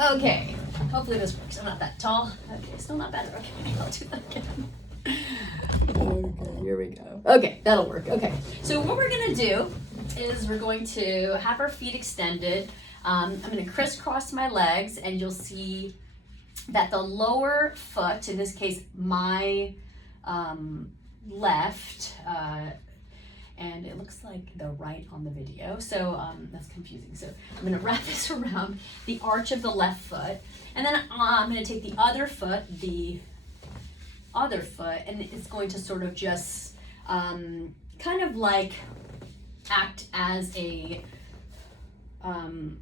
Okay, hopefully this works. I'm not that tall. Okay, still not better. Okay, I'll do that again. Okay, here we go. Okay, that'll work. Okay, so what we're gonna do is we're going to have our feet extended. I'm gonna crisscross my legs, and you'll see that the lower foot, in this case my left, and it looks like the right on the video, so that's confusing. So I'm gonna wrap this around the arch of the left foot, and then I'm gonna take the other foot, and it's going to sort of just kind of like act as a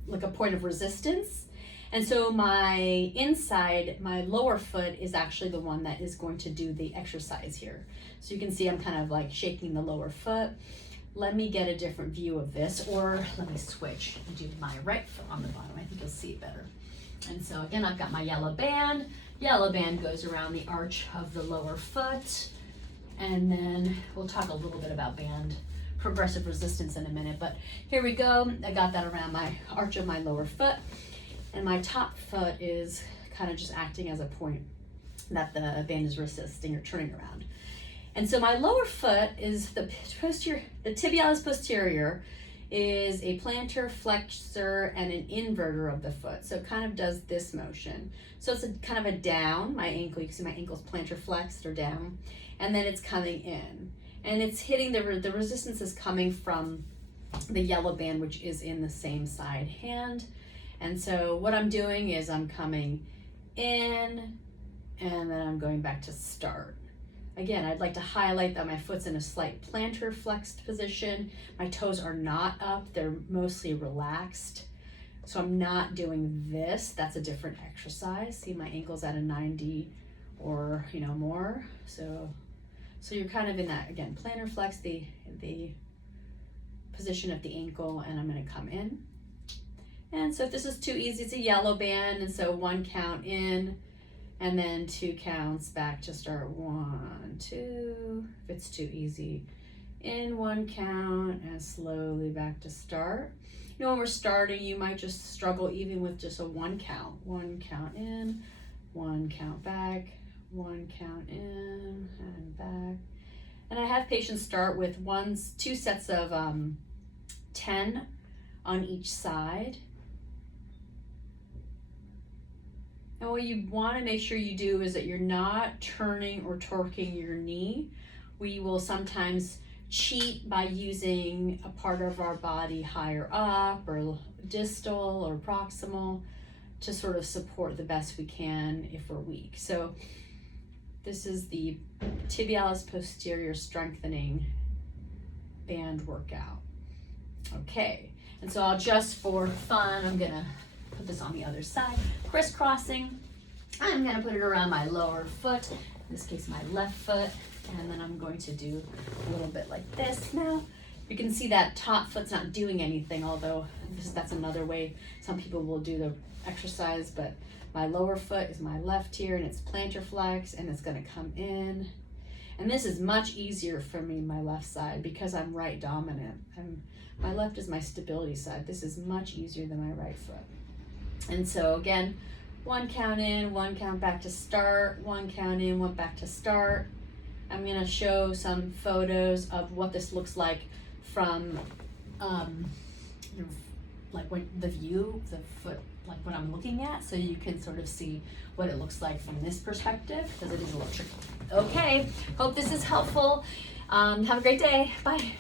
like a point of resistance. And so my inside, my lower foot is actually the one that is going to do the exercise here. So you can see I'm kind of like shaking the lower foot. Let me get a different view of this, or let me switch and do my right foot on the bottom. I think you'll see it better. And so again, I've got my yellow band. Yellow band goes around the arch of the lower foot. And then we'll talk a little bit about band progressive resistance in a minute, but here we go. I got that around my arch of my lower foot. And my top foot is kind of just acting as a point that the band is resisting or turning around. And so my lower foot is the tibialis posterior is a plantar flexor and an inverter of the foot. So it kind of does this motion. So it's a kind of a down, my ankle, you can see my ankle's plantar flexed or down, and then it's coming in. And it's hitting, the resistance is coming from the yellow band, which is in the same side hand. And so what I'm doing is I'm coming in, and then I'm going back to start. Again, I'd like to highlight that my foot's in a slight plantar flexed position. My toes are not up, they're mostly relaxed. So I'm not doing this, that's a different exercise. See, my ankle's at a 90 or more. So you're kind of in that, again, plantar flex, the position of the ankle, and I'm gonna come in. And so if this is too easy, it's a yellow band, and so 1 count in, and then 2 counts back to start. 1, 2, if it's too easy, in 1 count, and slowly back to start. When we're starting, you might just struggle even with just a 1 count. 1 count in, 1 count back, 1 count in, and back. And I have patients start with 2 sets of 10 on each side. And what you want to make sure you do is that you're not turning or torquing your knee. We will sometimes cheat by using a part of our body higher up or distal or proximal to sort of support the best we can if we're weak. So this is the tibialis posterior strengthening band workout. Okay, and so I'll just for fun, I'm gonna put this on the other side, crisscrossing. I'm gonna put it around my lower foot, in this case my left foot, and then I'm going to do a little bit like this. Now you can see that top foot's not doing anything, although that's another way some people will do the exercise, but my lower foot is my left here, and it's plantar flex, and it's gonna come in. And this is much easier for me, my left side, because I'm right dominant. My left is my stability side. This is much easier than my right foot. And so again, 1 count in, 1 count back to start, 1 count in, 1 back to start. I'm gonna show some photos of what this looks like from like when the view, the foot, like what I'm looking at, so you can sort of see what it looks like from this perspective, because it is a little tricky. Okay, hope this is helpful. Have a great day. Bye.